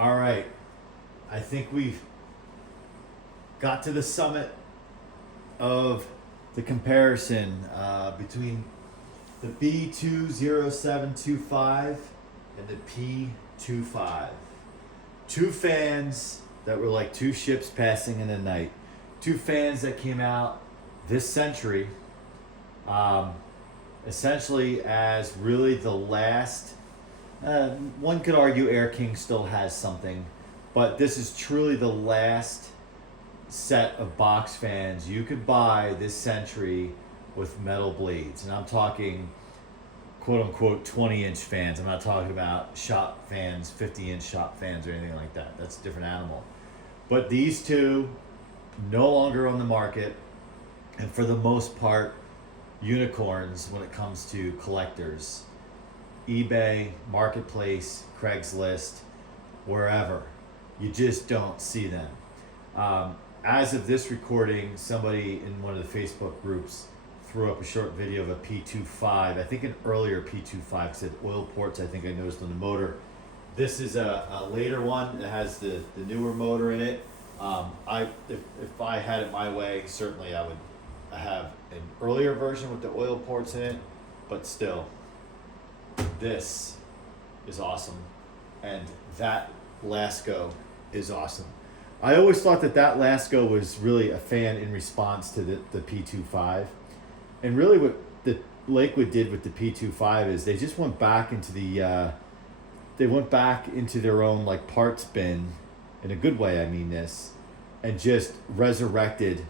All right, I think we've got to the summit of the comparison between the B20725 and the P25. Two fans that were like two ships passing in the night. Two fans that came out this century, essentially as really the last. One could argue Air King still has something, but this is truly the last set of box fans you could buy this century with metal blades. And I'm talking quote unquote 20-inch fans. I'm not talking about shop fans, 50-inch shop fans or anything like that. That's a different animal. But these two, no longer on the market, and for the most part, unicorns when it comes to collectors. eBay, Marketplace, Craigslist, wherever. You just don't see them. As of this recording, somebody in one of the Facebook groups threw up a short video of a P25. I think an earlier P25 said oil ports, I think I noticed on the motor. This is a later one that has the newer motor in it. If I had it my way, certainly I would have an earlier version with the oil ports in it, but still, this is awesome, and that Lasko is awesome. I always thought that Lasko was really a fan in response to the P25, and really what the Lakewood did with the P25 is they just went back into their own like parts bin, in a good way I mean this, and just resurrected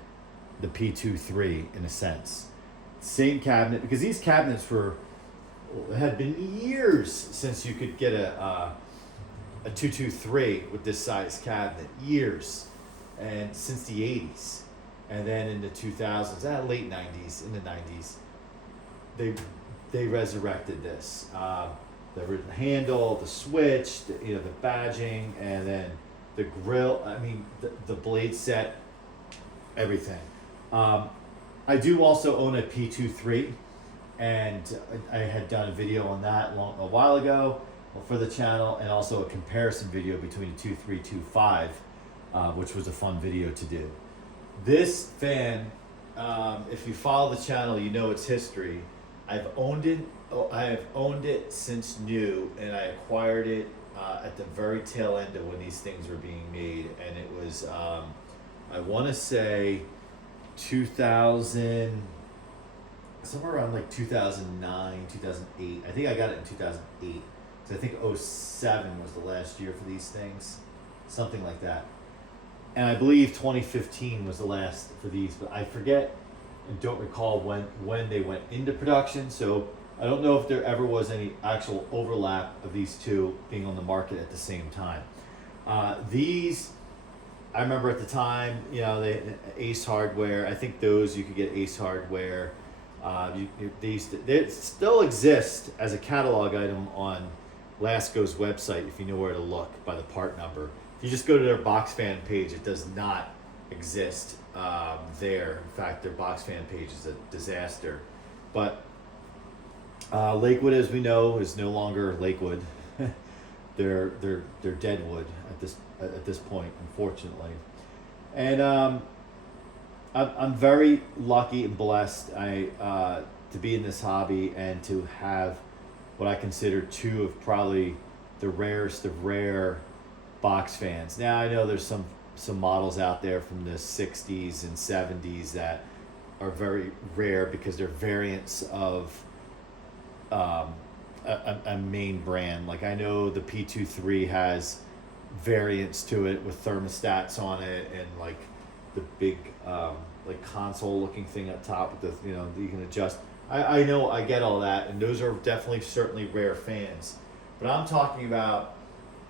the P23 in a sense. Same cabinet, because these cabinets had been years since you could get a 223 with this size cabinet, years, and since the 80s, and then in the 2000s, late 90s, in the 90s, they resurrected this. The handle, the switch, the badging, and then the grill. I mean, the blade set, everything. I do also own a P23, and I had done a video on that a while ago for the channel, and also a comparison video between the 2325, which was a fun video to do. This fan, if you follow the channel, you know its history. I have owned it since new, and I acquired it at the very tail end of when these things were being made, and it was I want to say 2000, somewhere around like 2009, 2008. I think I got it in 2008. So I think 07 was the last year for these things, something like that. And I believe 2015 was the last for these, but I forget and don't recall when they went into production. So I don't know if there ever was any actual overlap of these two being on the market at the same time. These, I remember at the time, they Ace Hardware. I think those you could get Ace Hardware. They still exist as a catalog item on Lasko's website if you know where to look by the part number. If you just go to their box fan page, it does not exist there. In fact, their box fan page is a disaster. But Lakewood, as we know, is no longer Lakewood. they're Deadwood at this point, unfortunately. And I'm very lucky and blessed to be in this hobby and to have what I consider two of probably the rarest of rare box fans. Now I know there's some models out there from the 60s and 70s that are very rare because they're variants of a main brand. Like I know the P23 has variants to it with thermostats on it and like the big like console looking thing up top with the you can adjust. I know, I get all that, and those are definitely certainly rare fans, but I'm talking about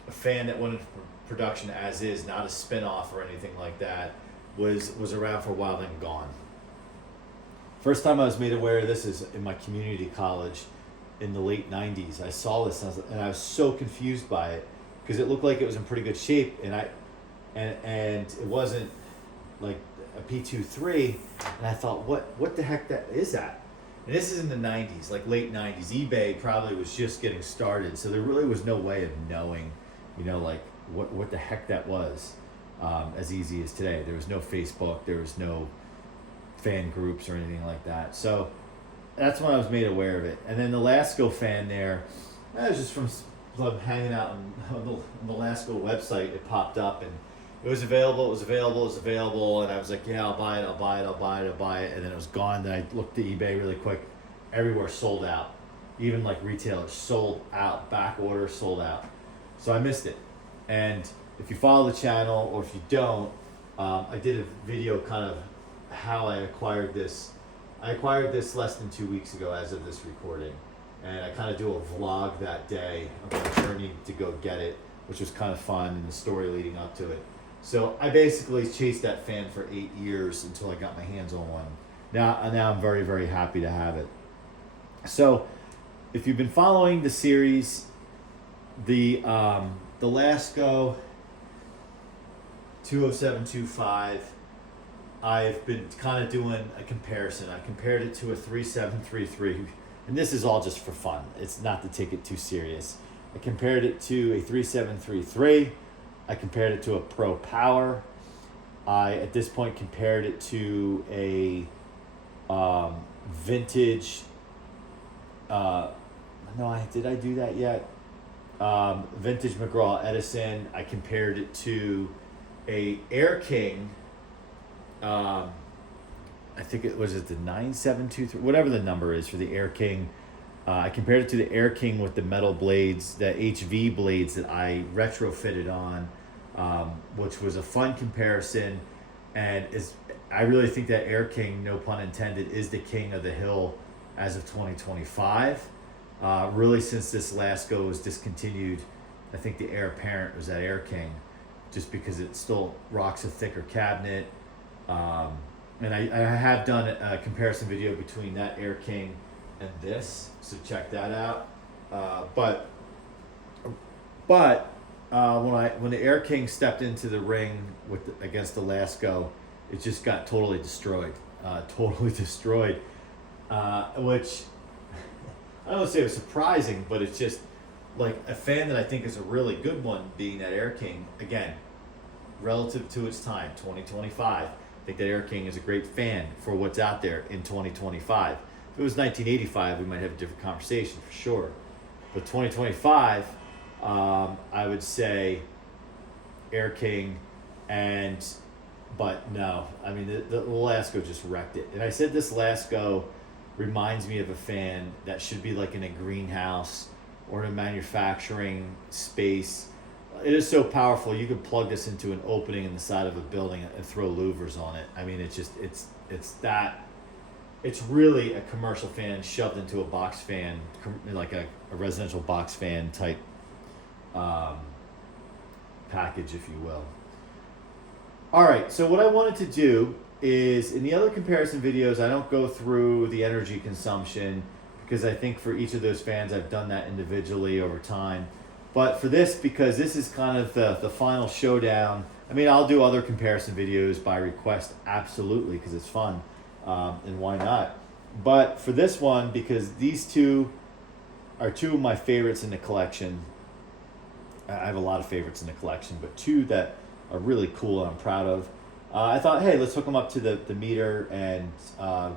a fan that went into production as is, not a spin-off or anything like that, was around for a while then gone. First time I was made aware of this is in my community college in the late 90s. I saw this and I was so confused by it because it looked like it was in pretty good shape, and it wasn't like a P23, and I thought, what the heck is that? And this is in the 90s, like late 90s. eBay probably was just getting started, so there really was no way of knowing, like what the heck that was, as easy as today. There was no Facebook, there was no fan groups or anything like that. So that's when I was made aware of it. And then the Lasko fan there, that was just from hanging out on the Lasko website. It popped up and it was available, and I was like, yeah, I'll buy it. And then it was gone. Then I looked at eBay really quick. Everywhere sold out. Even like retailers sold out, back order sold out. So I missed it. And if you follow the channel, or if you don't, I did a video kind of how I acquired this. I acquired this less than 2 weeks ago as of this recording. And I kind of do a vlog that day of my journey to go get it, which was kind of fun, and the story leading up to it. So I basically chased that fan for 8 years until I got my hands on one. Now I'm very, very happy to have it. So if you've been following the series, the Lasko 20725, I've been kind of doing a comparison. I compared it to a 3733, and this is all just for fun. It's not to take it too serious. I compared it to a 3733. I compared it to a Pro Power. I, at this point, compared it to a vintage. Did I do that yet? Vintage McGraw Edison. I compared it to a Air King. I think it was the 9723, whatever the number is for the Air King. I compared it to the Air King with the metal blades, the HV blades that I retrofitted on, which was a fun comparison. And I really think that Air King, no pun intended, is the king of the hill as of 2025. Really, since this Lasko was discontinued, I think the heir apparent was that Air King, just because it still rocks a thicker cabinet. And I have done a comparison video between that Air King and this, so check that out. But when the Air King stepped into the ring against the Lasko, it just got totally destroyed. Which I don't want to say it was surprising, but it's just like a fan that I think is a really good one, being that Air King, again, relative to its time, 2025. I think that Air King is a great fan for what's out there in 2025. If it was 1985, we might have a different conversation for sure. But 2025, I would say Air King, but no, I mean, the Lasko just wrecked it. And I said this Lasko reminds me of a fan that should be like in a greenhouse or in a manufacturing space. It is so powerful. You could plug this into an opening in the side of a building and throw louvers on it. I mean, it's really a commercial fan shoved into a box fan, like a residential box fan type package, if you will. All right, so what I wanted to do is, in the other comparison videos, I don't go through the energy consumption, because I think for each of those fans, I've done that individually over time. But for this, because this is kind of the final showdown, I mean, I'll do other comparison videos by request, absolutely, because it's fun, and why not? But for this one, because these two are two of my favorites in the collection. I have a lot of favorites in the collection, but two that are really cool and I'm proud of. I thought, hey, let's hook them up to the meter and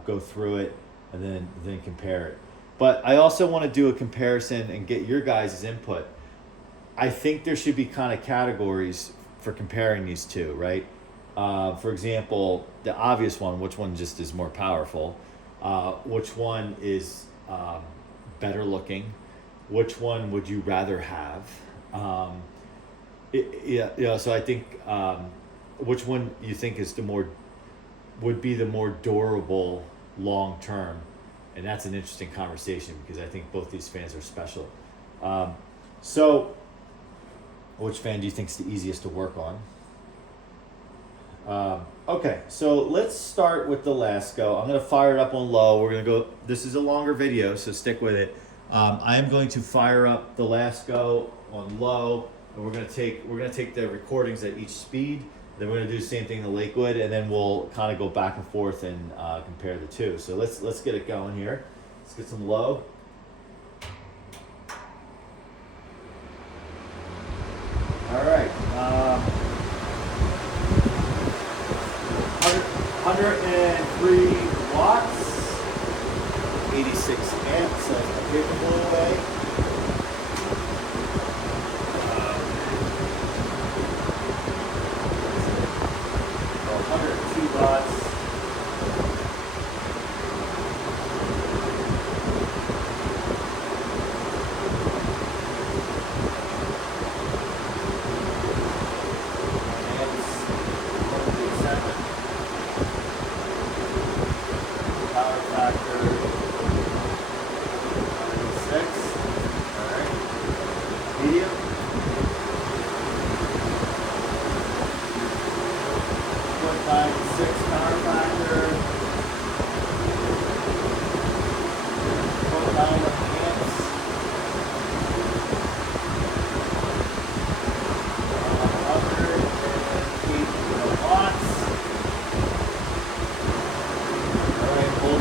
go through it and then compare it. But I also want to do a comparison and get your guys' input. I think there should be kind of categories for comparing these two, right? For example, the obvious one, which one just is more powerful? Which one is better looking? Which one would you rather have? So I think which one you think is would be the more durable long term, and that's an interesting conversation because I think both these fans are special. So which fan do you think is the easiest to work on? Okay, so let's start with the Lasko. I'm going to fire it up on low. We're going to go, this is a longer video, so stick with it. I am going to fire up the Lasko on low, and we're going to take the recordings at each speed. Then we're going to do the same thing in the Lakewood, and then we'll kind of go back and forth and compare the two. So let's get it going here. Let's get some low. All right. 103 watts, 86 amps, as the paper blew away. 102 watts.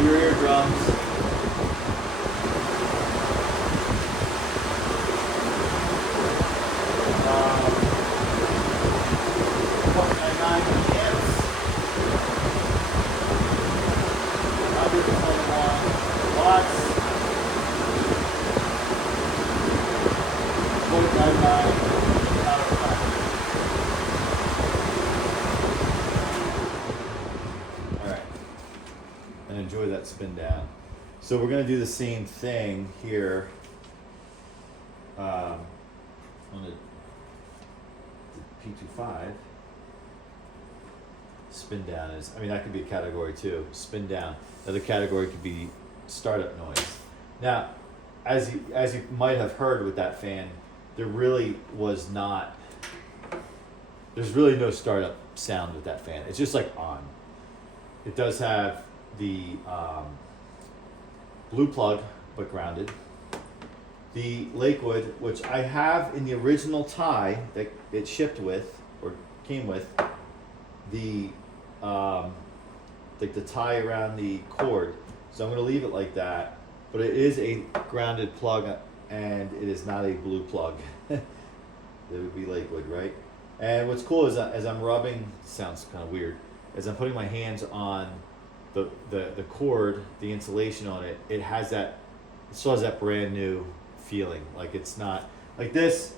Your eardrums. And enjoy that spin down. So we're going to do the same thing here on the P25. Spin down is, I mean, that could be a category too. Spin down. Another category could be startup noise. Now, as you might have heard with that fan, there really was not. There's really no startup sound with that fan. It's just like on. It does have the blue plug, but grounded. The Lakewood, which I have in the original tie that it shipped with or came with, the like the tie around the cord. So I'm going to leave it like that, but it is a grounded plug and it is not a blue plug. It would be Lakewood, right? And what's cool is as I'm rubbing, sounds kind of weird, as I'm putting my hands on the cord, the insulation on it, it still has that brand new feeling. Like it's not like this.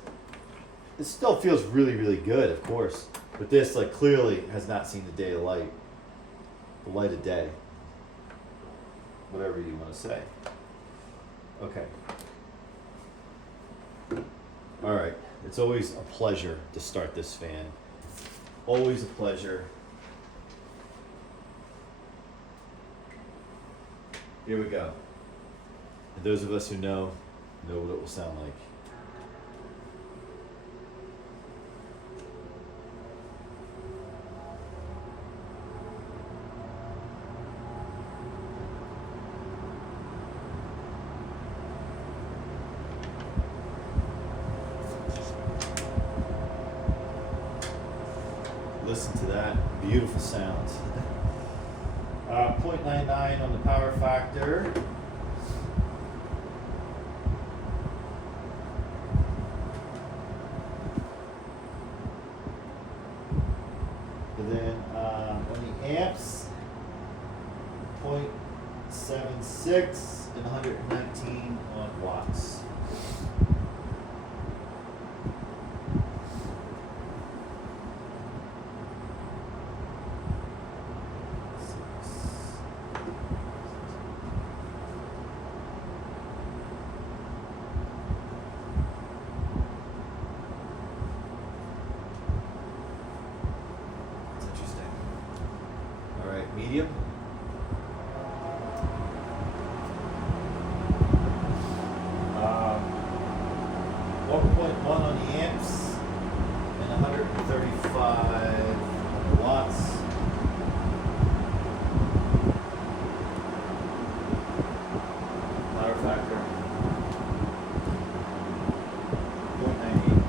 It still feels really, really good, of course, but this like clearly has not seen the light of day, whatever you want to say. Okay. All right. It's always a pleasure to start this fan. Always a pleasure. Here we go. And those of us who know what it will sound like. Listen to that beautiful sound. 0.99 on the power factor. And then on the amps, 0.76 and 119 on watts. Medium. 1.1 on the amps and 135 watts. Power factor 0.98.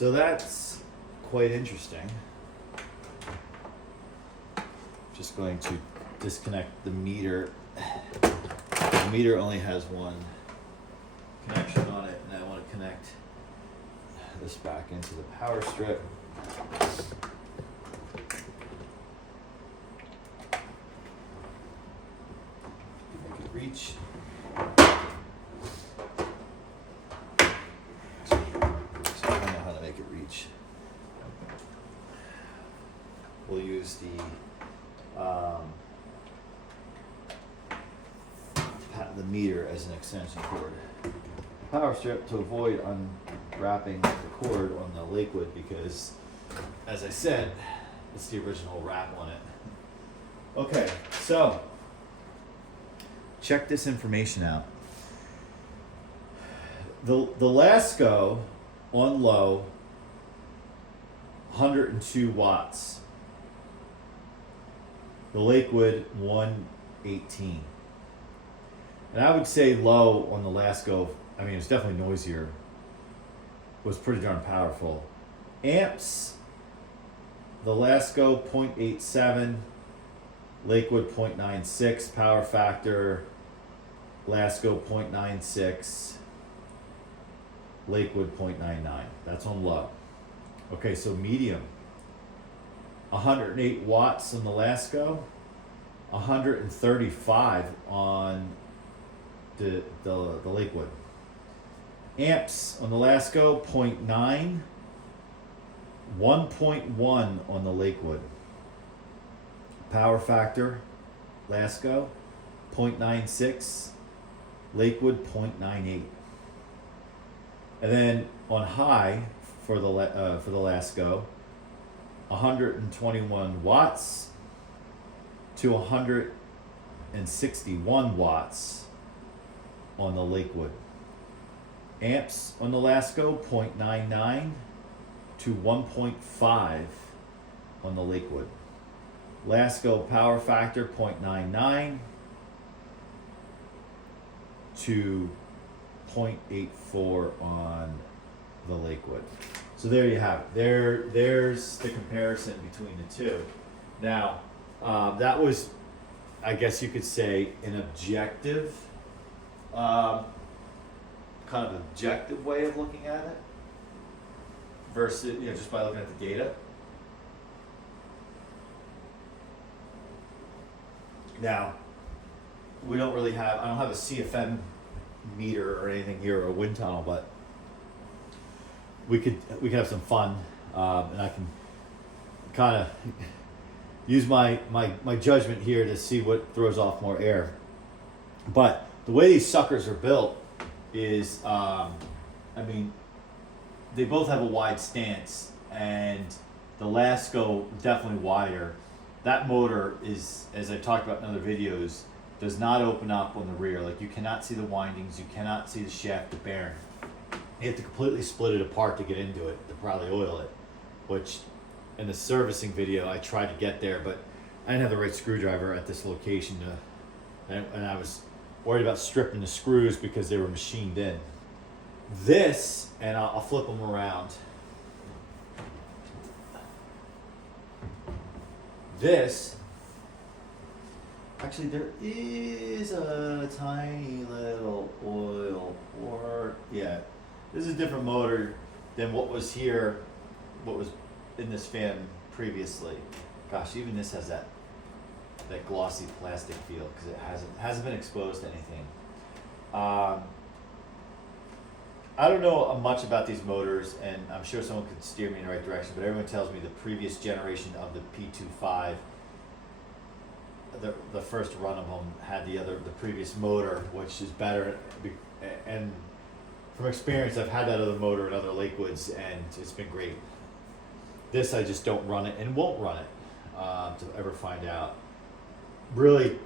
So that's quite interesting. Just going to disconnect the meter. The meter only has one connection on it, and I want to connect this back into the power strip. Make it reach. So I don't know how to make it reach. We'll use the meter as an extension cord. Power strip to avoid unwrapping the cord on the Lakewood because, as I said, it's the original wrap on it. Okay, so check this information out. The Lasko on low, 102 watts. The Lakewood 118. And I would say low on the Lasko, I mean, it's definitely noisier, was pretty darn powerful. Amps, the Lasko 0.87, Lakewood 0.96, power factor, Lasko 0.96, Lakewood 0.99. That's on low. Okay, so medium, 108 watts on the Lasko, 135 on the Lakewood. Amps on the Lasko 0.9, 1.1 on the Lakewood. Power factor, Lasko 0.96, Lakewood 0.98. And then on high for the Lasko, 121 watts to 161 watts on the Lakewood. Amps on the Lasko 0.99 to 1.5 on the Lakewood. Lasko power factor 0.99 to 0.84 on the Lakewood. So there you have it. There's the comparison between the two. Now, that was, I guess you could say, an objective, kind of objective way of looking at it, versus, just by looking at the data. Now, I don't have a CFM meter or anything here, or a wind tunnel, but we could have some fun, and I can kind of use my judgment here to see what throws off more air. But the way these suckers are built is, they both have a wide stance, and the Lasko definitely wider. That motor is, as I've talked about in other videos, does not open up on the rear. Like, you cannot see the windings, you cannot see the shaft of bearing. You have to completely split it apart to get into it, to probably oil it, which in the servicing video I tried to get there, but I didn't have the right screwdriver at this location and I was worried about stripping the screws because they were machined in. This, and I'll flip them around. This, actually there is a tiny little oil port. Yeah, this is a different motor than what was here, what was in this fan previously. Gosh, even this has that glossy plastic feel because it hasn't been exposed to anything. I don't know much about these motors, and I'm sure someone could steer me in the right direction, but everyone tells me the previous generation of the P25, the first run of them had the previous motor, which is better. And from experience, I've had that other motor in other Lakewoods, and it's been great. This, I just don't run it and won't run it to ever find out. Really,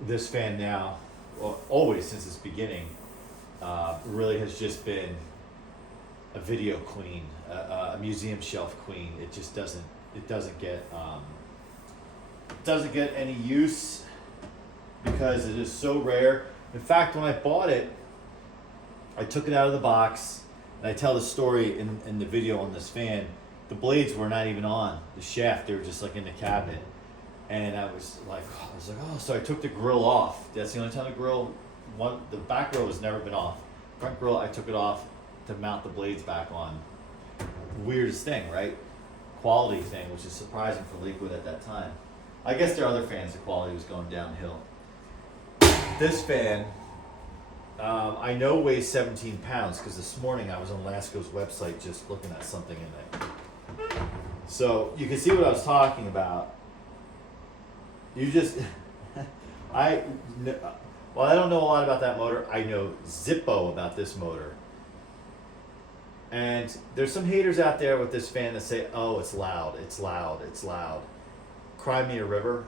this fan now, well, always since its beginning, really has just been a video queen, a museum shelf queen. It just doesn't get any use because it is so rare. In fact, when I bought it, I took it out of the box And I tell the story in the video on this fan. The blades were not even on the shaft; they were just like in the cabinet. And I was like, oh. So I took the grill off. That's the only time the back grill has never been off. Front grill, I took it off to mount the blades back on. Weirdest thing, right? Quality thing, which is surprising for Lakewood at that time. I guess there are other fans, the quality was going downhill. This fan, I know weighs 17 pounds because this morning I was on Lasko's website just looking at something in there. So you can see what I was talking about. You just, I don't know a lot about that motor. I know Zippo about this motor. And there's some haters out there with this fan that say, oh, it's loud, it's loud, it's loud. Cry me a river.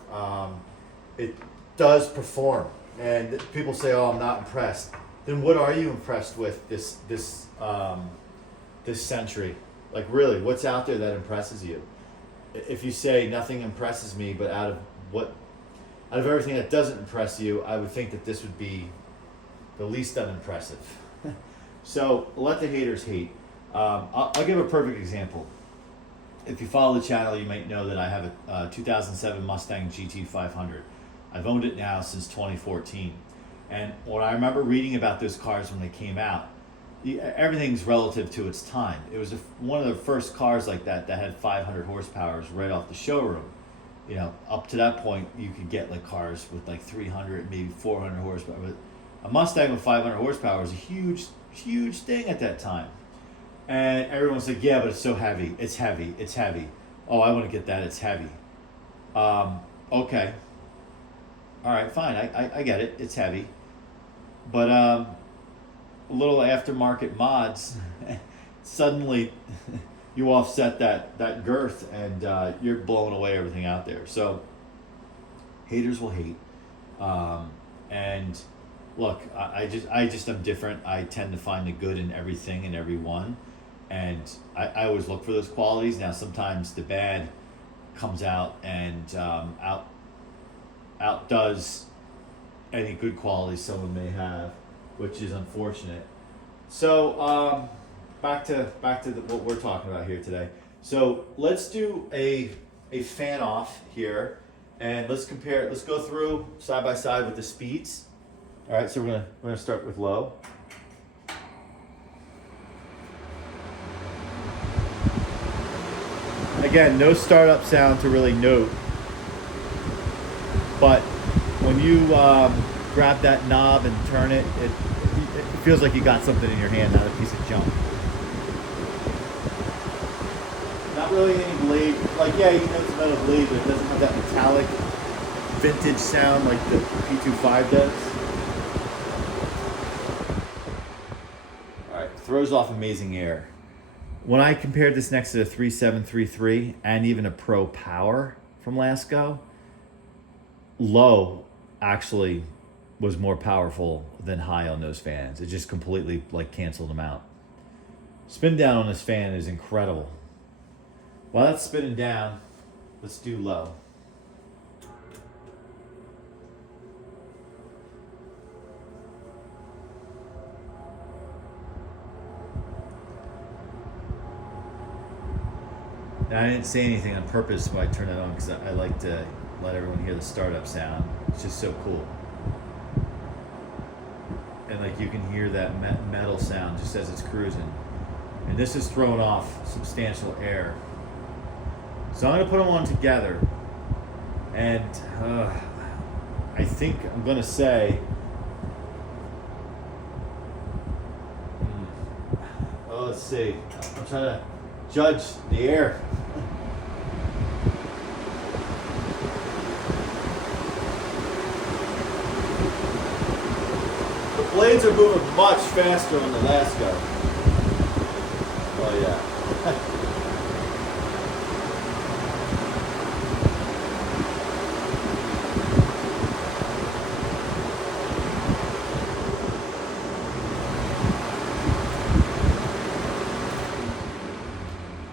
It does perform. And people say, oh, I'm not impressed. Then what are you impressed with this century? Like really, what's out there that impresses you? If you say nothing impresses me, but out of everything that doesn't impress you, I would think that this would be the least unimpressive. So let the haters hate. I'll give a perfect example. If you follow the channel, you might know that I have a 2007 Mustang GT 500. I've owned it now since 2014. And when I remember reading about those cars when they came out, everything's relative to its time. It was one of the first cars like that had 500 horsepower right off the showroom. You know, up to that point, you could get like cars with like 300, maybe 400 horsepower. But a Mustang with 500 horsepower was a huge, huge thing at that time. And everyone's like, yeah, but it's so heavy. It's heavy. It's heavy. Oh, I want to get that. It's heavy. Okay. All right, fine. I get it. It's heavy. But a little aftermarket mods, suddenly you offset that girth and you're blowing away everything out there. So haters will hate. And look, I just am different. I tend to find the good in everything and everyone. And I always look for those qualities. Now, sometimes the bad comes out and outdoes any good qualities someone may have, which is unfortunate. So back to what we're talking about here today. So let's do a fan off here, and let's compare. Let's go through side by side with the speeds. All right, so we're gonna start with low. Again, no startup sound to really note, but when you grab that knob and turn it, it feels like you got something in your hand, not a piece of junk. Not really any blade. Like, yeah, you know it's a metal blade, but it doesn't have that metallic vintage sound like the P25 does. All right, throws off amazing air. When I compared this next to the 3733 and even a Pro Power from Lasko, low actually was more powerful than high on those fans. It just completely like canceled them out. Spin down on this fan is incredible. While that's spinning down, let's do low. Now, I didn't say anything on purpose when I turned it on because I like to let everyone hear the startup sound. It's just so cool. And like you can hear that metal sound just as it's cruising. And this is throwing off substantial air. So I'm going to put them on together. And I think I'm going to say, let's see. I'm trying to judge the air. The blades are moving much faster on the Lasko. Oh yeah.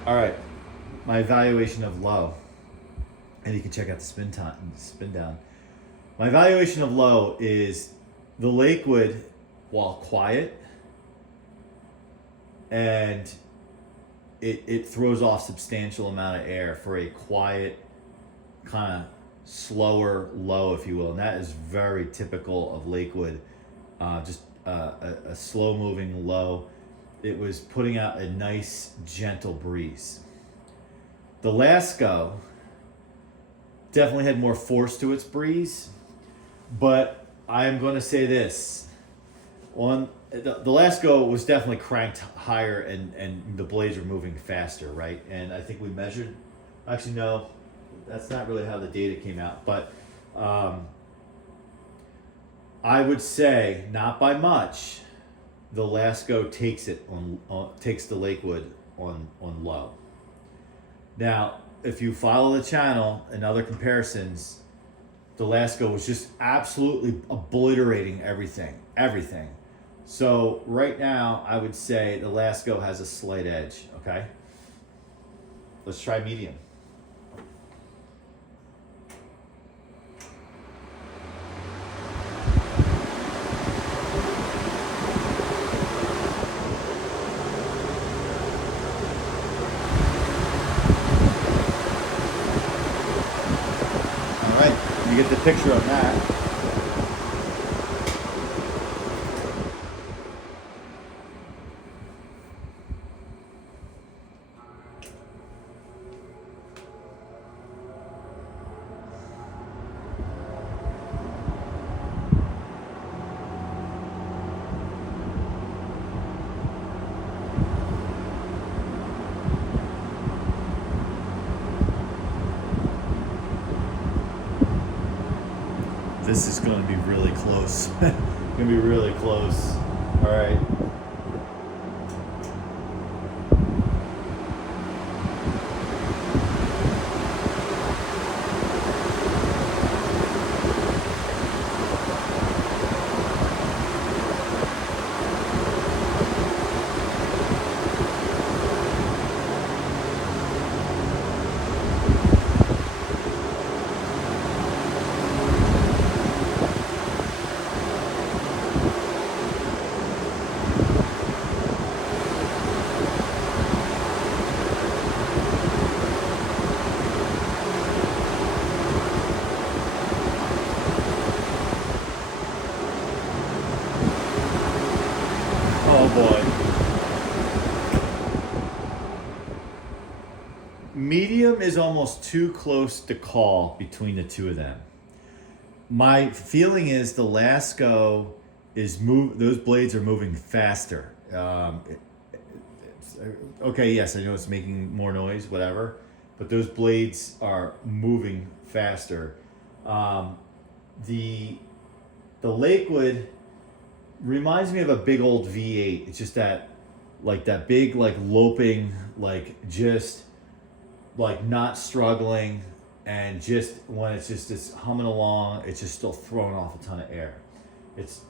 All right, my evaluation of low, and you can check out the spin down. My evaluation of low is the Lakewood, while quiet and it throws off substantial amount of air for a quiet, kind of slower low, if you will. And that is very typical of Lakewood. Just a slow moving low. It was putting out a nice, gentle breeze. The Lasko definitely had more force to its breeze, but I am going to say this. On the Lasko was definitely cranked higher, and the blades were moving faster, right? And I think we measured, actually no, that's not really how the data came out, but I would say, not by much, the Lasko takes it takes the Lakewood on low. Now, if you follow the channel and other comparisons, the Lasko was just absolutely obliterating everything. So right now, I would say the Lasko has a slight edge, okay? Let's try medium. All right, you get the picture of that. This is going to be really close. Going to be really close. All right. Oh boy. Medium is almost too close to call between the two of them. My feeling is the Lasko is those blades are moving faster. Okay, yes, I know it's making more noise, whatever, but those blades are moving faster. The Lakewood reminds me of a big old V8. It's just that big, like loping, like just like not struggling, and just when it's just humming along, it's just still throwing off a ton of air. It's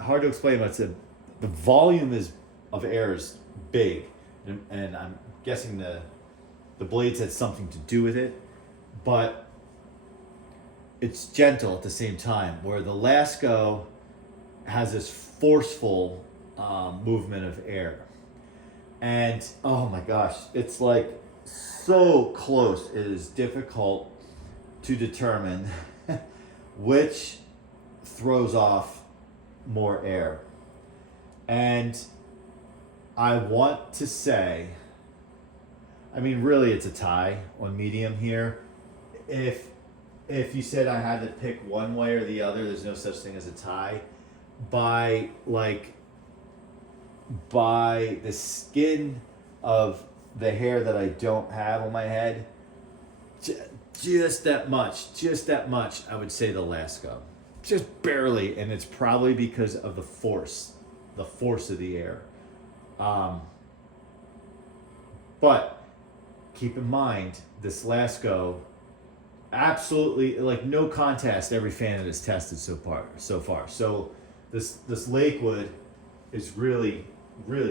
hard to explain, but the volume of air is big, and I'm guessing the blades had something to do with it, but it's gentle at the same time, where the Lasko has this forceful movement of air. And oh my gosh, it's like so close. It is difficult to determine which throws off more air. And I want to say, I mean, really it's a tie on medium here. If you said I had to pick one way or the other, there's no such thing as a tie. By the skin of the hair that I don't have on my head, just that much, I would say the Lasko. Just barely, and it's probably because of the force of the air. But keep in mind, this Lasko, absolutely, like no contest, every fan that has tested so far. So this Lakewood is really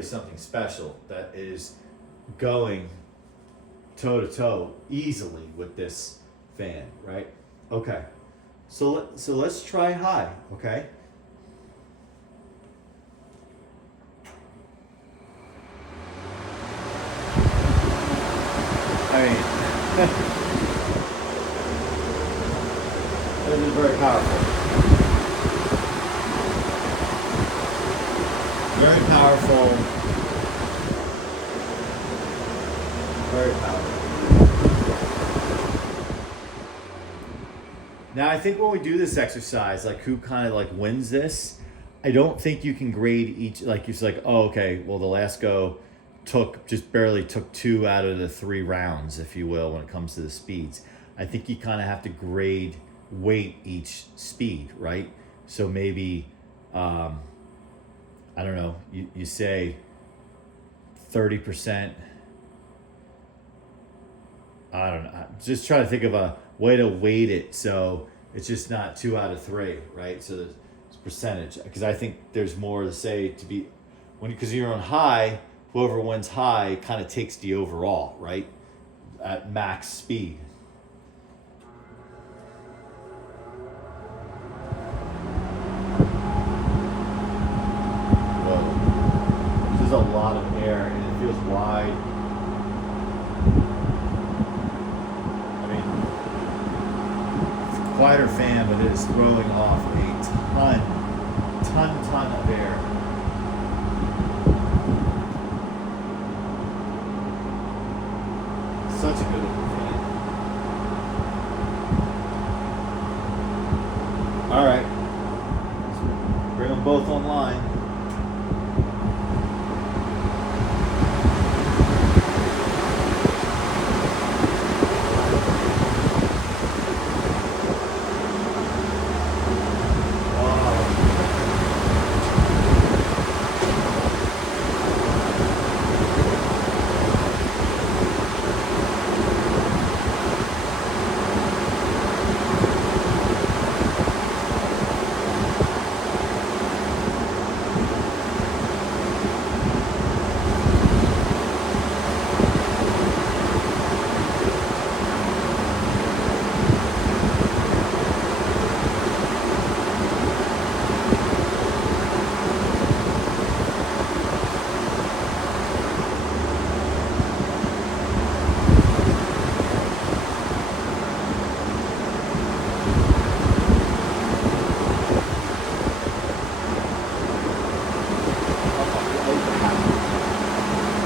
something special that is going toe to toe easily with this fan, right? Okay, so let's try high, okay? I mean, this is very powerful. Very powerful. Very powerful. Now I think when we do this exercise, like who kind of like wins this, I don't think you can grade each, like you're like, oh, okay, well the Lasko barely took 2 out of the 3 rounds, if you will, when it comes to the speeds. I think you kind of have to weight each speed, right? So maybe, I don't know, you say 30%, I don't know, just try to think of a way to weight it so it's just not 2 out of 3, right? So there's percentage, because I think there's more to say to be, because you're on high, whoever wins high kind of takes the overall, right? At max speed. Whoa. This is a lot of air and it feels wide. I mean, it's a quieter fan, but it is throwing off a ton of air. Such a good looking fan. All right, let's bring them both online.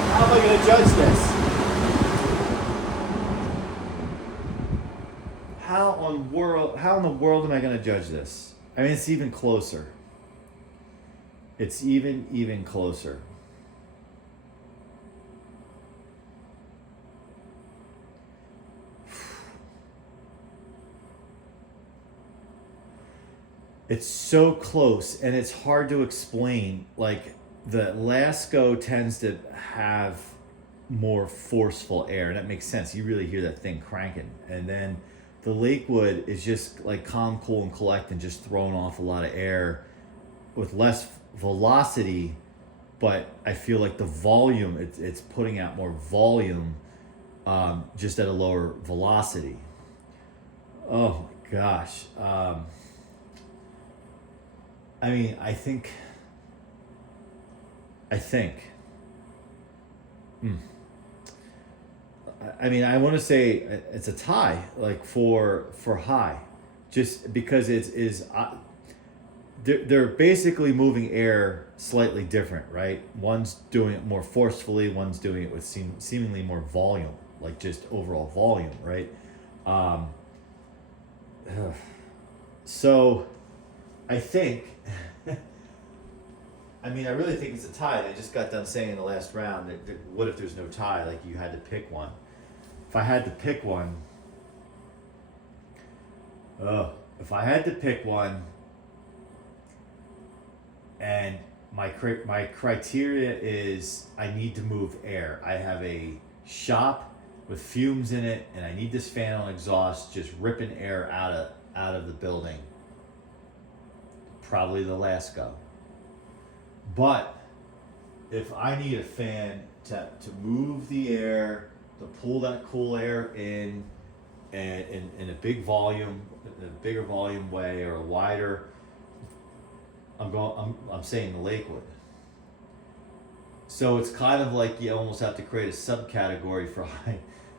How am I going to judge this? How in the world am I going to judge this? I mean, it's even closer. It's even closer. It's so close and it's hard to explain. Like, the Lasko tends to have more forceful air, and that makes sense. You really hear that thing cranking. And then the Lakewood is just like calm, cool, and collect, and just throwing off a lot of air with less velocity, but I feel like the volume, it's putting out more volume, just at a lower velocity. Oh my gosh. I mean, I think. I mean, I want to say it's a tie, like for high, just because they're basically moving air slightly different, right? One's doing it more forcefully, one's doing it with seemingly more volume, like just overall volume, right? So I think, I mean, I really think it's a tie. They just got done saying in the last round that what if there's no tie? Like, you had to pick one. If I had to pick one, and my criteria is I need to move air. I have a shop with fumes in it, and I need this fan on exhaust just ripping air out of the building. Probably the Lasko. But if I need a fan to move the air, to pull that cool air in, and in a big volume, in a bigger volume way, or a wider, I'm saying the Lakewood. So it's kind of like you almost have to create a subcategory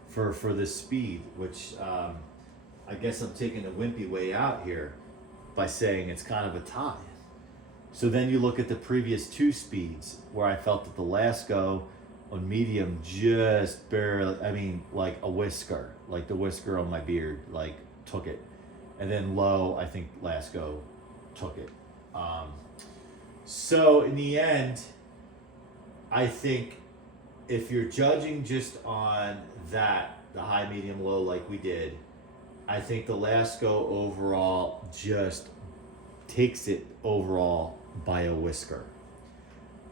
for this speed, which I guess I'm taking the wimpy way out here by saying it's kind of a tie. So then you look at the previous two speeds where I felt that the Lasko on medium just barely, I mean, like a whisker, like the whisker on my beard, like took it. And then low, I think Lasko took it. So in the end, I think if you're judging just on that, the high, medium, low, like we did, I think the Lasko overall just takes it overall by a whisker.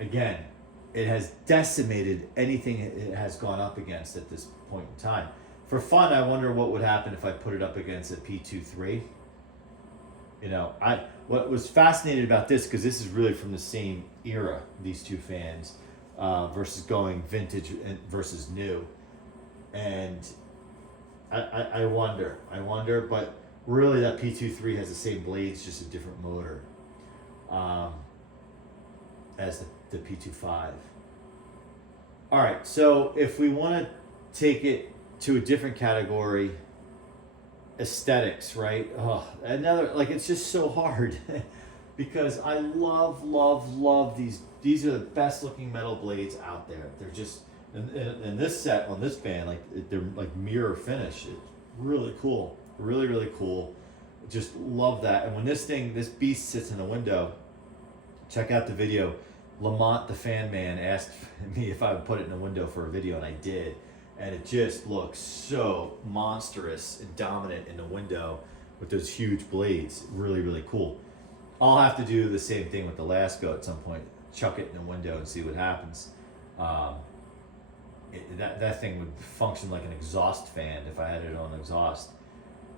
Again, it has decimated anything it has gone up against at this point in time. For fun, I wonder what would happen if I put it up against a P23. You know, what was fascinating about this, because this is really from the same era, these two fans, versus going vintage versus new. And I wonder, but really that P23 has the same blades, just a different motor as the P25. All right, so if we want to take it to a different category, aesthetics, right? Oh, another, like, it's just so hard because I love these. These are the best looking metal blades out there. They're just, in this set on this band, like they're like mirror finish. It's really cool, really cool. Just love that. And when this beast sits in the window, check out the video. Lamont the fan man asked me if I would put it in the window for a video, and I did. And it just looks so monstrous and dominant in the window with those huge blades. Really cool. I'll have to do the same thing with the Lasko at some point. Chuck it in the window and see what happens. That thing would function like an exhaust fan if I had it on exhaust.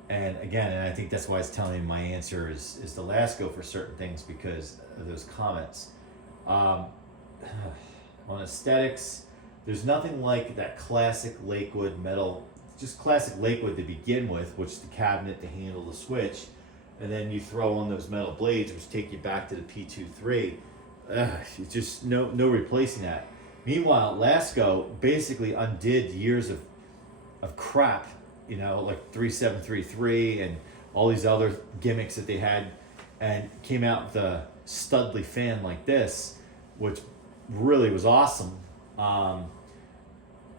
And again, and I think that's why I was telling you my answer is the Lasko for certain things because of those comments. On aesthetics, there's nothing like that classic Lakewood metal, just classic Lakewood to begin with, which the cabinet, the handle, the switch, and then you throw on those metal blades, which take you back to the P23. It's just no replacing that. Meanwhile, Lasko basically undid years of crap, you know, like 3733 and all these other gimmicks that they had, and came out with a Studley fan like this, which really was awesome.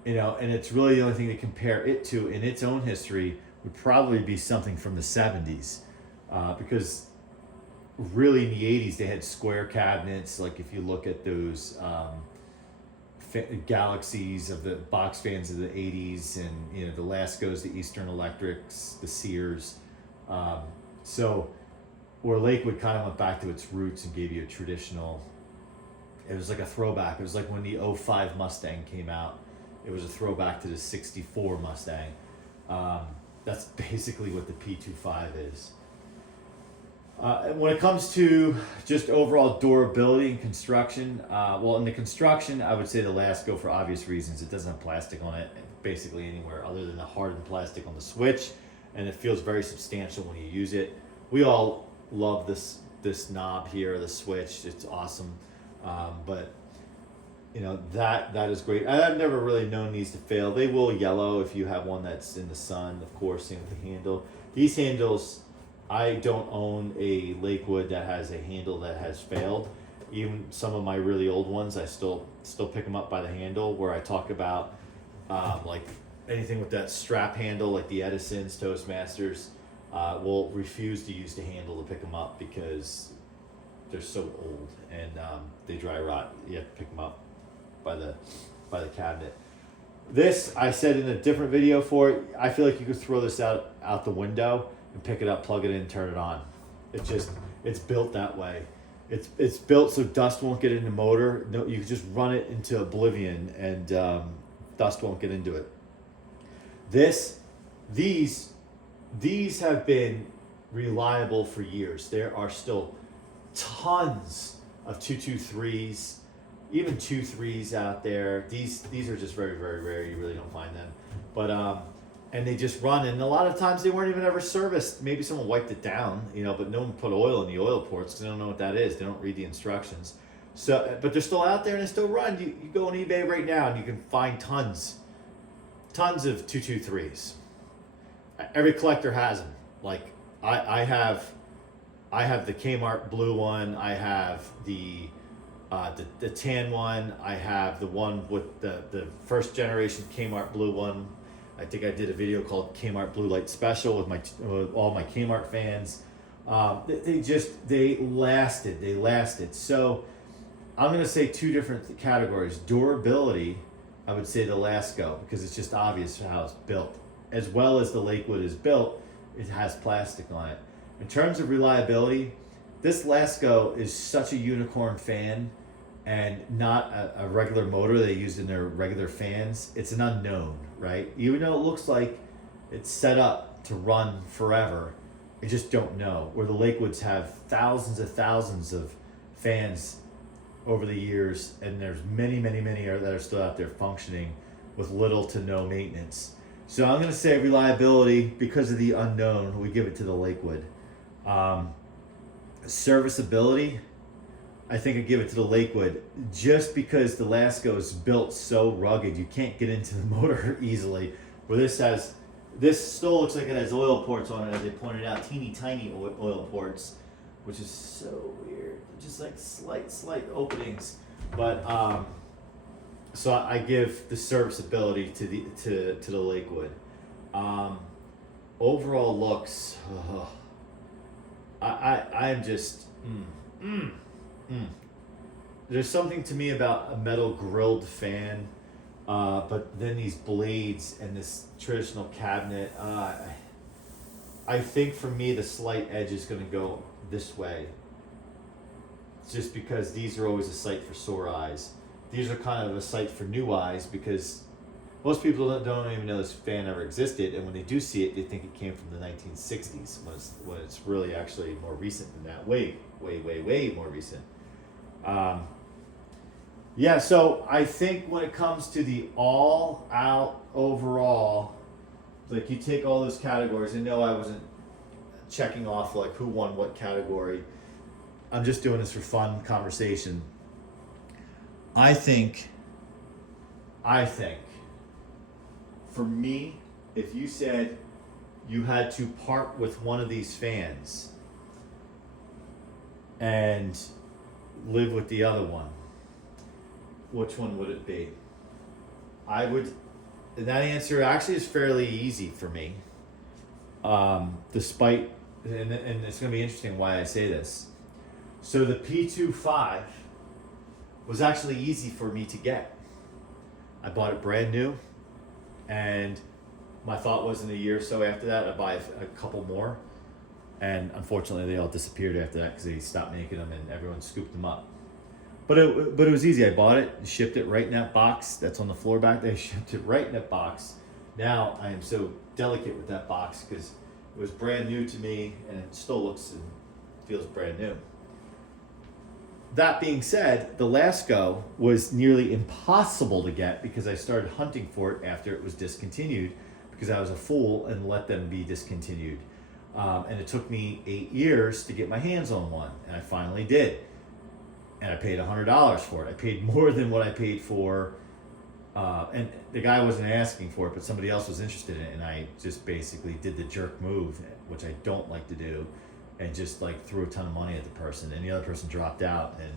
You know, and it's really the only thing to compare it to in its own history would probably be something from the 70s, because really in the 80s they had square cabinets. Like if you look at those Galaxies of the box fans of the 80s, and you know the Laskos, the Eastern Electrics, the Sears, so where Lakewood kind of went back to its roots and gave you a traditional. It was like a throwback. It was like when the '05 Mustang came out. It was a throwback to the '64 Mustang. That's basically what the P25 is. When it comes to just overall durability and construction, well, in the construction, I would say the Lasko for obvious reasons. It doesn't have plastic on it basically anywhere other than the hardened plastic on the switch, and it feels very substantial when you use it. We all love this knob here, the switch. It's awesome, but you know that is great. I've never really known these to fail. They will yellow if you have one that's in the sun, of course. Same with the handle. These handles, I don't own a Lakewood that has a handle that has failed. Even some of my really old ones, I still pick them up by the handle. Where I talk about like anything with that strap handle, like the Edisons, Toastmasters, will refuse to use the handle to pick them up because they're so old and they dry rot. You have to pick them up by the cabinet. This I said in a different video for it. I feel like you could throw this out the window and pick it up, plug it in, turn it on. It's built that way. It's built so dust won't get in the motor. No, you can just run it into oblivion and dust won't get into it. These have been reliable for years. There are still tons of 223s, even 23s out there. These are just very rare. You really don't find them, but and they just run, and a lot of times they weren't even ever serviced. Maybe someone wiped it down, you know, but no one put oil in the oil ports because they don't know what that is. They don't read the instructions. So, but they're still out there and they still run. You go on eBay right now and you can find tons. tons of 223s. Every collector has them. Like I have the Kmart blue one. I have the tan one. I have the one with the first generation Kmart blue one. I think I did a video called Kmart Blue Light Special with all my Kmart fans. They lasted. So I'm gonna say two different categories. Durability, I would say the Lasko, because it's just obvious how it's built. As well as the Lakewood is built, it has plastic on it. In terms of reliability, this Lasko is such a unicorn fan and not a regular motor they use in their regular fans. It's an unknown, right? Even though it looks like it's set up to run forever, I just don't know. Where the Lakewoods have thousands of fans over the years, and there's many that are still out there functioning with little to no maintenance. So I'm going to say reliability, because of the unknown, we give it to the Lakewood. Serviceability, I think I give it to the Lakewood, just because the Lasko is built so rugged, you can't get into the motor easily. Where this still looks like it has oil ports on it, as they pointed out, teeny tiny oil ports, which is so weird. Just like slight openings. But so I give the serviceability to the Lakewood. Overall looks, I'm just There's something to me about a metal grilled fan, but then these blades and this traditional cabinet. I think for me the slight edge is going to go this way, just because these are always a sight for sore eyes. These are kind of a sight for new eyes, because most people don't even know this fan ever existed, and when they do see it, they think it came from the 1960s, when it's really actually more recent than that. Way more recent. Yeah, so I think when it comes to the all-out overall, like you take all those categories, and no, I wasn't checking off like who won what category. I'm just doing this for fun conversation. I think, for me, if you said you had to part with one of these fans and live with the other one, which one would it be? That answer actually is fairly easy for me. Despite, and it's going to be interesting why I say this. So the P25 was actually easy for me to get. I bought it brand new, and my thought was in a year or so after that I'd buy a couple more, and unfortunately they all disappeared after that because they stopped making them and everyone scooped them up. But it was easy. I bought it, shipped it right in that box that's on the floor back there. Shipped it right in that box. Now I am so delicate with that box because it was brand new to me, and it still looks and feels brand new. That being said, the Lasko was nearly impossible to get because I started hunting for it after it was discontinued, because I was a fool and let them be discontinued. And it took me 8 years to get my hands on one, and I finally did. And I paid $100 for it. I paid more than what I paid for, and the guy wasn't asking for it, but somebody else was interested in it, and I just basically did the jerk move, which I don't like to do, and just like threw a ton of money at the person, and the other person dropped out, and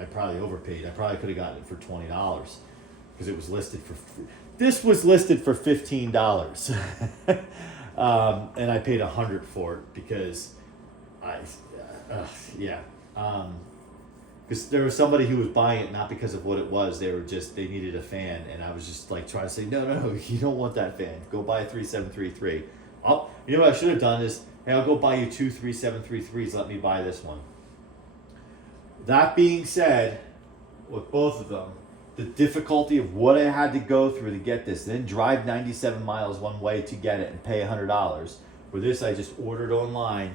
I probably overpaid. I probably could have gotten it for $20 because it was listed for. This was listed for $15, and I paid $100 for it because because there was somebody who was buying it not because of what it was. They needed a fan, and I was just like trying to say, no, you don't want that fan. Go buy a 3733. You know what I should have done is, hey, I'll go buy you 2 3733s. Let me buy this one. That being said, with both of them, the difficulty of what I had to go through to get this, then drive 97 miles one way to get it and pay $100. For this, I just ordered online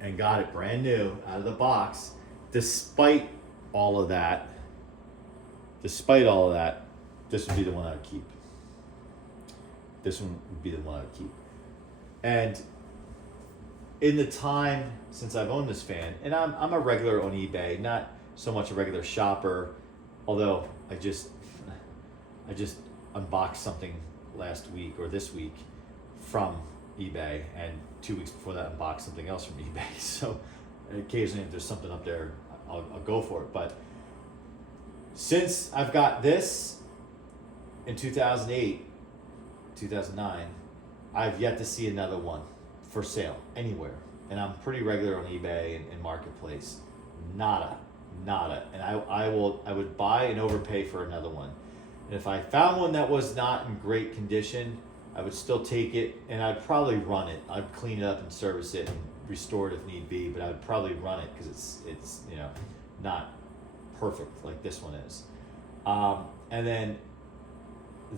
and got it brand new out of the box. Despite all of that, this would be the one I would keep. This one would be the one I would keep. And in the time since I've owned this fan, and I'm a regular on eBay, not so much a regular shopper, although I just unboxed something last week or this week from eBay, and 2 weeks before that I bought something else from eBay. So occasionally if there's something up there, I'll go for it. But since I've got this in 2008, 2009, I've yet to see another one for sale anywhere. And I'm pretty regular on eBay and Marketplace. Nada. And I would buy and overpay for another one. And if I found one that was not in great condition, I would still take it, and I'd probably run it. I'd clean it up and service it and restore it if need be, but I would probably run it because it's not perfect like this one is. And then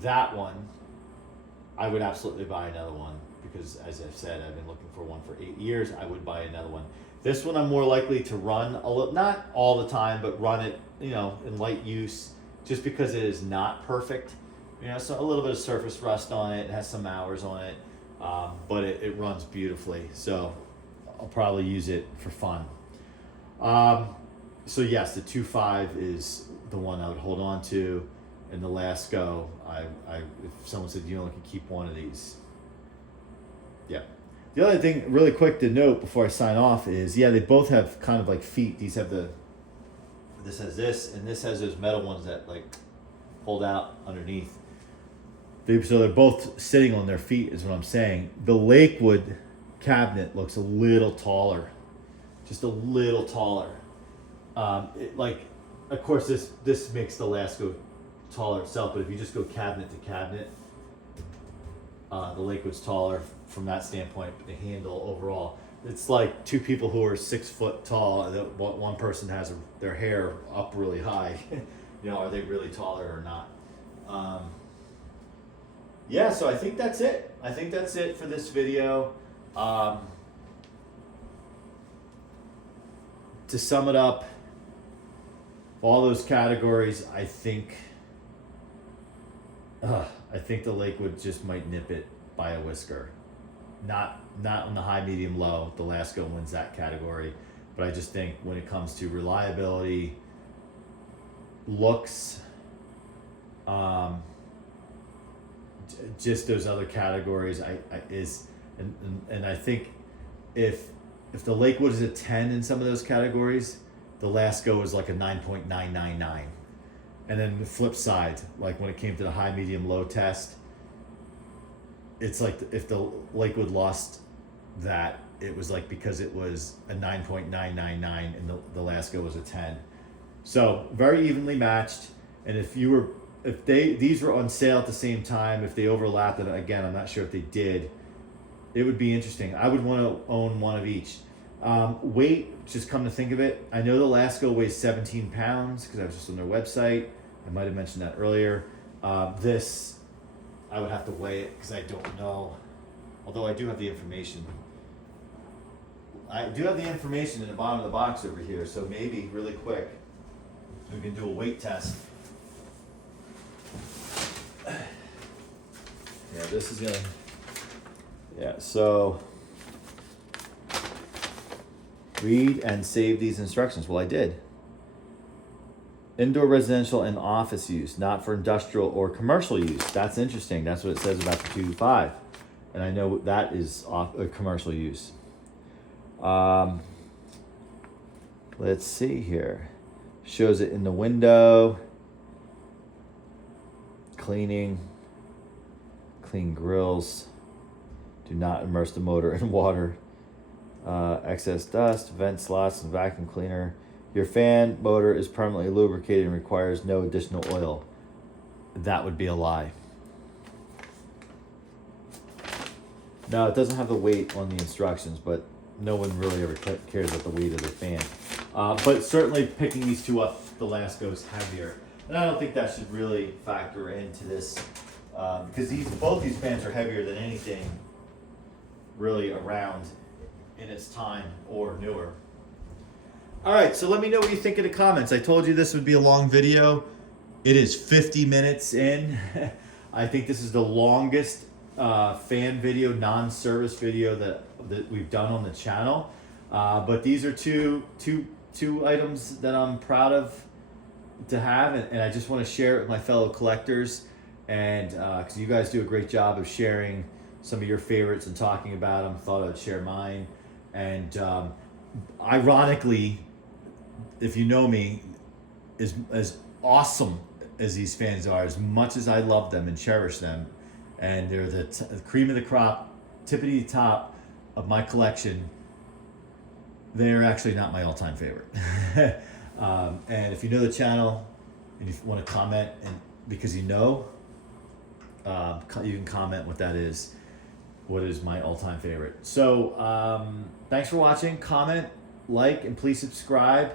that one, I would absolutely buy another one because, as I've said, I've been looking for one for 8 years. I would buy another one. This one I'm more likely to run a little, not all the time, but run it, in light use, just because it is not perfect. So a little bit of surface rust on it. It has some hours on it, but it runs beautifully. So I'll probably use it for fun. So yes, the 2.5 is the one I would hold on to, and the Lasko, if someone said you only can keep one of these, yeah. The other thing, really quick to note before I sign off, is they both have kind of like feet. These have this has this, and this has those metal ones that like hold out underneath. So they're both sitting on their feet, is what I'm saying. The Lakewood cabinet looks a little taller, just a little taller. Of course, this makes the Lasko taller itself, but if you just go cabinet to cabinet, the Lakewood's taller from that standpoint. But the handle overall, it's like two people who are 6 foot tall. One person has their hair up really high. Are they really taller or not? So I think that's it. I think that's it for this video. To sum it up, all those categories, I think the Lakewood just might nip it by a whisker. Not on the high, medium, low. The Lasko wins that category, but I just think when it comes to reliability, looks, just those other categories, and I think if the Lakewood is a 10 in some of those categories, the Lasko is like a 9.999. And then the flip side, like when it came to the high, medium, low test, it's like if the Lakewood lost that, it was like because it was a 9.999 and the Lasko was a 10. So very evenly matched. And if these were on sale at the same time, if they overlapped, and again, I'm not sure if they did, it would be interesting. I would want to own one of each. Weight, just come to think of it, I know the Lasko weighs 17 pounds because I was just on their website. I might have mentioned that earlier. This, I would have to weigh it because I don't know. Although I do have the information. I do have the information in the bottom of the box over here, so maybe really quick we can do a weight test. Yeah, this is gonna. Yeah, so read and save these instructions. Well, I did. Indoor residential and office use, not for industrial or commercial use. That's interesting. That's what it says about the 2.5. And I know that is commercial use. Let's see here. Shows it in the window. Cleaning. Clean grills. Do not immerse the motor in water. Excess dust, vent slots, and vacuum cleaner. Your fan motor is permanently lubricated and requires no additional oil. That would be a lie. No, it doesn't have the weight on the instructions, but no one really ever cares about the weight of the fan. But certainly picking these two up, the Lasko is heavier. And I don't think that should really factor into this, because both these fans are heavier than anything really around in its time or newer. All right, so let me know what you think in the comments. I told you this would be a long video. It is 50 minutes in. I think this is the longest fan video, non-service video that we've done on the channel. But these are two items that I'm proud of to have, and I just want to share it with my fellow collectors. and because you guys do a great job of sharing some of your favorites and talking about them. Thought I'd share mine, and ironically, if you know me, as awesome as these fans are, as much as I love them and cherish them, and they're the cream of the crop, tippity top of my collection, they're actually not my all-time favorite. And if you know the channel and you want to comment, and because you know, you can comment what that is, what is my all-time favorite. So thanks for watching. Comment, like, and please subscribe.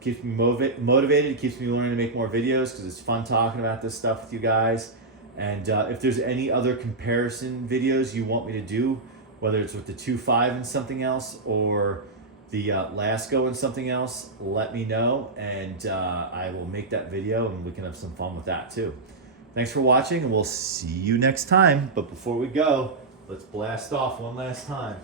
Keeps me motivated. It keeps me learning to make more videos because it's fun talking about this stuff with you guys. And if there's any other comparison videos you want me to do, whether it's with the 2.5 and something else, or the Lasko and something else, let me know, and I will make that video, and we can have some fun with that too. Thanks for watching, and we'll see you next time. But before we go, let's blast off one last time.